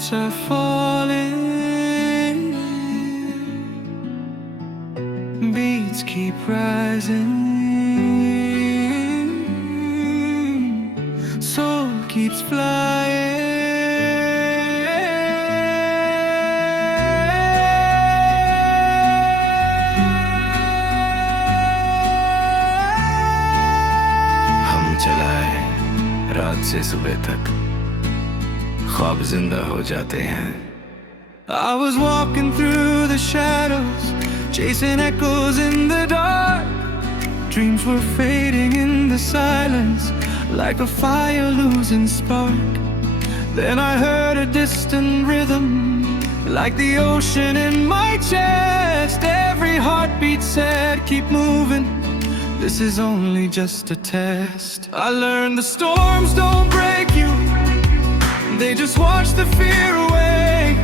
Hearts are falling, beats keep rising, soul keeps flying. हम चलाए रात से सुबह तक, ख्वाब जिंदा हो जाते हैं. I was walking through the shadows, chasing echoes in the dark. Dreams were fading in the silence, like a fire losing spark. Then I heard a distant rhythm, like the ocean in my chest. Every heartbeat said, keep moving, this is only just a test. I learned the storms don't break you, they just wash the fear away.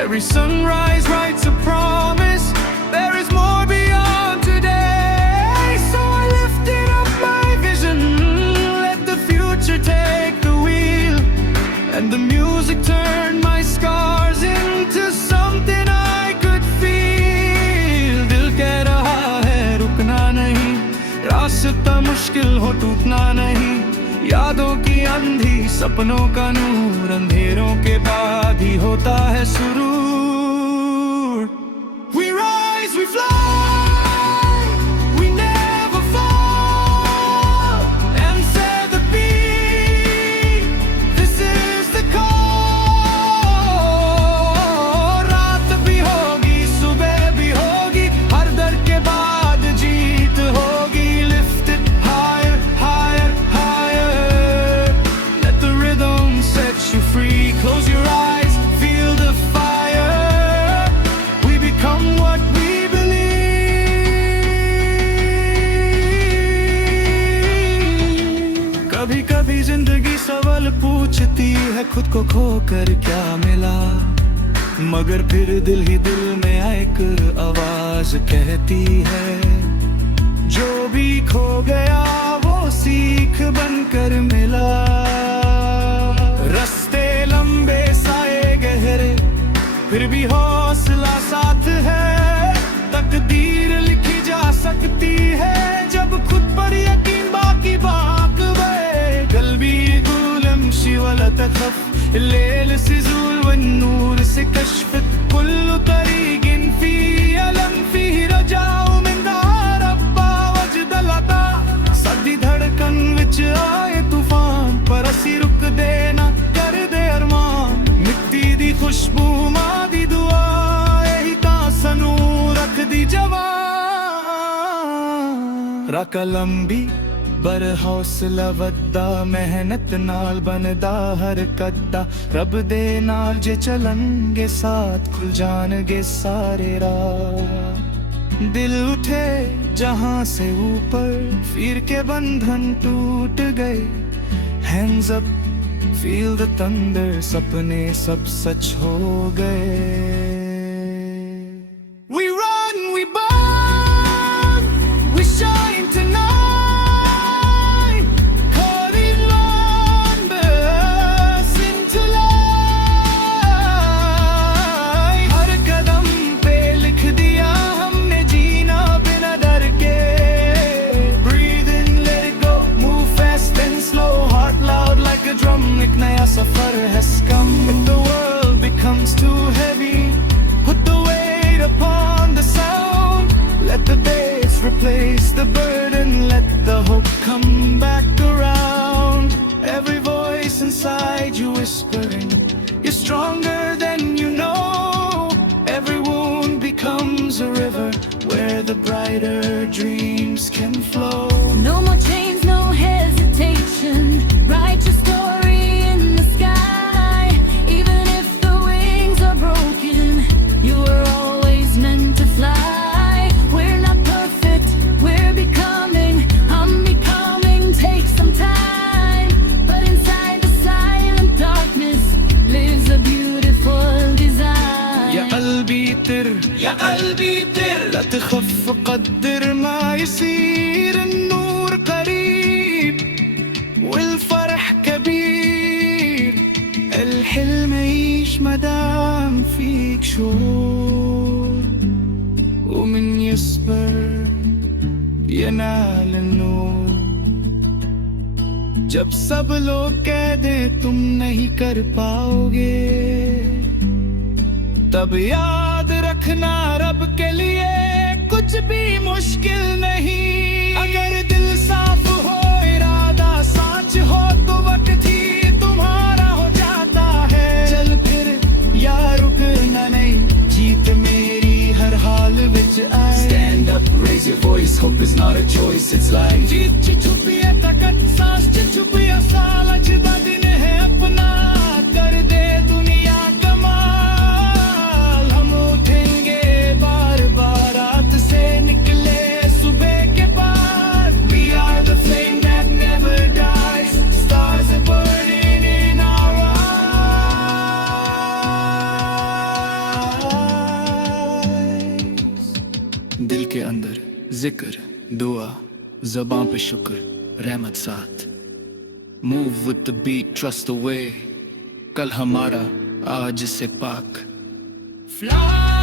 Every sunrise writes a promise, there is more beyond today. So I lifted up my vision, let the future take the wheel. And the music turned my scars into something I could feel. Dil keh raha hai rukna nahi, रास्ता मुश्किल हो टूटना नहीं. यादों की अंधी, सपनों का नूर, अंधेरों के बाद ही होता है सुरूर. We rise, we fly, we never fall, and set the beat, this is the call. रात भी होगी, सुबह भी होगी, हर दर के बाद जीत होगी. Lift it higher, higher, higher, let the rhythm set you free. Close your eyes, feel the fire, we become what we believe. कभी कभी जिंदगी सवाल पूछती है खुद को, खो कर क्या मिला. मगर फिर दिल ही दिल में एक आवाज कहती है, जो भी खो गया वो सीख बनकर मिला. रास्ते लंबे साए गहरे, फिर भी हौसला साथ है. तकदीर लिखी जा सकती है जब खुद पर यकीन बाकी बाक बे. قلبي يقول امشي ولا تخف, الليل سيزول والنور سكشفت. كل طريق فيه ألم, فيه رجاء من دار ربا وجد العطا. साडी धड़कन विच आए तूफान, पर असी रुक देना कर दे अरमान. मिट्टी दी खुशबू मां दी दुआ, यही तां सानू रख दी जवान. रख लंबी पर हौसला वद्दा, मेहनत नाल बनदा हर कद्दा. रब दे नाल जे चलनगे साथ, खुल जाणगे सारे राह. दिल उठे जहां से ऊपर, फिर के बंधन टूट गए. Hands up, feel the thunder, सपने सब सच हो गए. We run, we burn, we shine tonight. Calling numbers into light. हर कदम पे लिख दिया हमने जीना बिना डर के. Breathe in, let it go, move fast and slow. Heart loud like a drum, एक नया सफर है scum. If the world becomes too heavy, put the weight upon the sound. Let the bass replace the burden, let the hope come back around. Every voice inside you whispering, you're stronger than you know. Every wound becomes a river where the brighter dreams can flow. No more chains, no hesitation. Write your story in the sky. Even if the wings are broken, you were always meant to fly. We're not perfect, we're becoming. I'm becoming, take some time. But inside the silent darkness lives a beautiful design. يا قلبي طر, يا قلبي طر, لا تخف, قدر ما يصير. النور قريب والفرح كبير, الحلم يعيش Madame فيك شعور ومن يصبر ينال النور जब सब लोग कह दे तुम नहीं कर पाओगे तब याद रखना रब के लिए कुछ भी मुश्किल नहीं अगर दिल साफ हो इरादा साच हो तो वक्त ही तुम्हारा हो जाता है चल फिर यार रुकना नहीं जीत मेरी हर हाल विच आए Stand up, raise your voice, hope is not a choice, it's like जीत च छुपी है ताकत सांस च छुपी है साल अज दा दिन है अपना कर दे दुनिया कमाल हम उठेंगे बार बार रात से निकले सुबह के बाद We are the flame that never dies Stars are burning in our eyes दिल के अंदर जिक्र दुआ ज़बां पे शुक्र रहमत साथ Move with the beat trust the way कल हमारा आज से पाक Fly